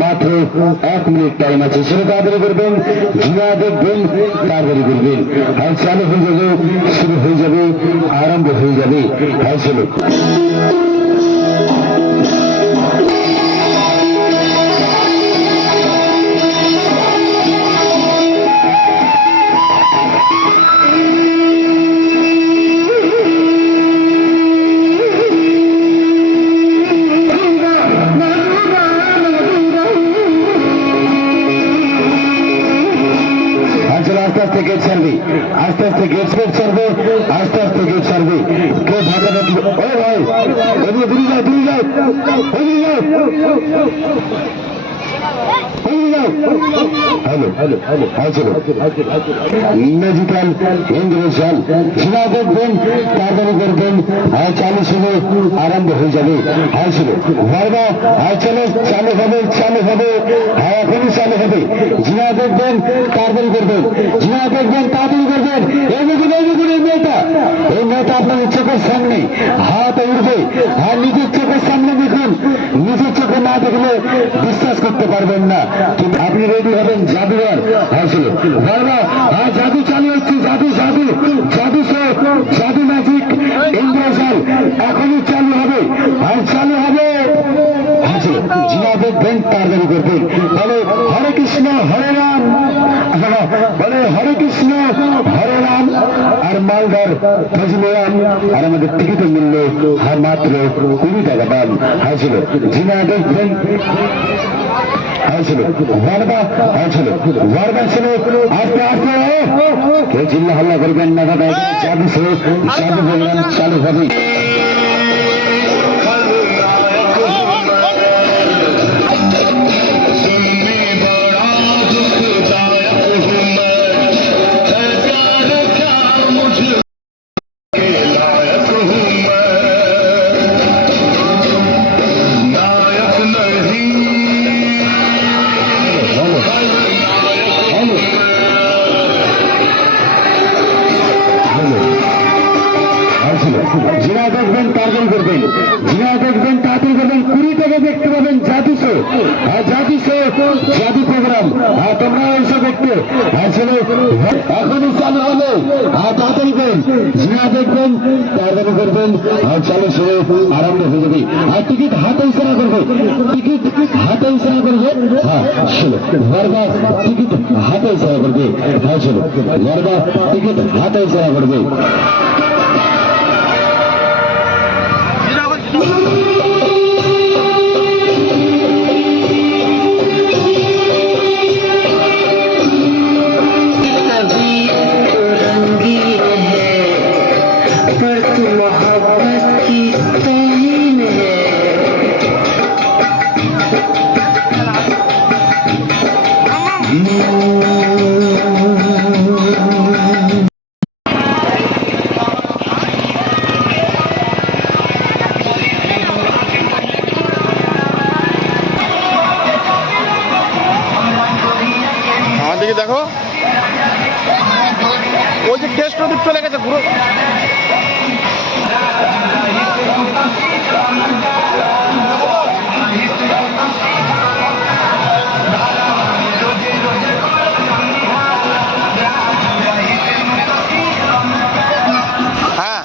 মাত্র 1 minute time আছে, সেটা তাড়াতাড়ি করবেন। ঝিনা দেখবেন, তাড়াতাড়ি করবেন। আর চালু হয়ে যাবে, শুরু হয়ে যাবে, আরম্ভ হয়ে যাবে। হ্যাঁ চলো। আস্তে আস্তে গেট ছাড়বে, আস্তে আস্তে গেট ছাড়বে, আস্তে আস্তে গেট ছাড়বে। কেউ ঢাকা ঢাকি, ও ভাই এদিকে দূরে যাও, দূরে যাও, এদিকে যাও, মেজিক্যাল ইন্দ্রজাল ঝিনা দেখবেন, তাড়াতাড়ি করবেন। হ্যাঁ চালু শুরু, আরম্ভ হয়ে যাবে। হ্যাঁ শুরু ভারবা, হ্যাঁ চলো, চালু হবে, চালু হবে। হ্যাঁ এখনই চালু হবে। ঝিনা দেখবেন, তাড়াতাড়ি করবেন। ঝিনা দেখবেন, তাড়াতাড়ি করবেন। এই দেখুন, এই দেখুন, এই মেয়েটা, এই মেয়েটা আপনার চোখের সামনে হাত উঠবে। হ্যাঁ নিজের চোখের সামনে দেখুন, নিজের চোখে না দেখলে বিশ্বাস করতে পারবেন না। আপনি রেডি হবেন জাদুঘর। হয়েছিল বারবার, হ্যাঁ জাদু চালু হচ্ছে, জাদু জাদু জাদু জাদু ম্যাজিক ইন্দ্রজাল এখনই চালু হবে, আর চালু হবে। হয়েছিল জিনা দেখবেন, তাড়াতাড়ি করবেন। বলে হরে কৃষ্ণ হরে রাম, বলে হরে কৃষ্ণ হরে রাম। আর মালদার ফজলাম, আর আমাদের টিকিটের মূল্য মাত্র 20 টাকা দাম। হয়েছিল জিনা দেখবেন, হয়েছিল ওয়ারবা, হয়েছিল ওয়ারবা ছিল। আস্তে আস্তে কেউ চিল্লা হাল্লা করবেন না, দাদা জাদু জাদু প্রোগ্রাম চালু হবে। জিনা দেখবেন, তাড়াতাড়ি করবেন। জিনা দেখবেন, তাড়াতাড়ি করবেন। 20 টাকা দেখতে পাবেন জাদু শো, জাদু শো, জাদু প্রোগ্রাম। তোমরা এসে দেখতে আসলে এখনই চালু হবে। তাড়াতাড়ি করবেন। জিনা দেখবেন, তাড়াতাড়ি করবেন। চালু শো আরম্ভ হয়ে যাবে। আর টিকিট হাতে ইশারা করবে, টিকিট হাতে ইশারা করবে। হ্যাঁ চলো বারবার টিকিট হাতে ইশারা করবে। হ্যাঁ চলো বারবার টিকিট হাতে ইশারা করবে। দেখো ওই যে টেস্ট ওদিক চলে গেছে পুরো। হ্যাঁ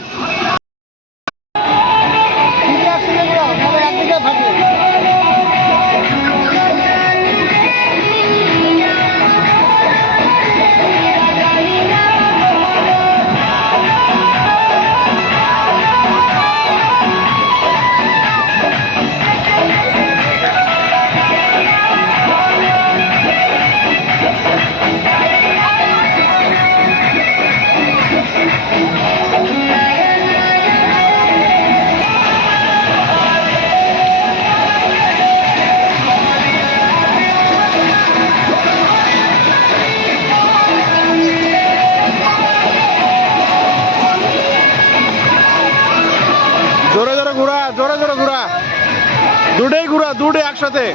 জোরে জোরে ঘোরা, জোরে জোরে ঘোরা, দুটোই ঘোরা, দুটো একসাথে।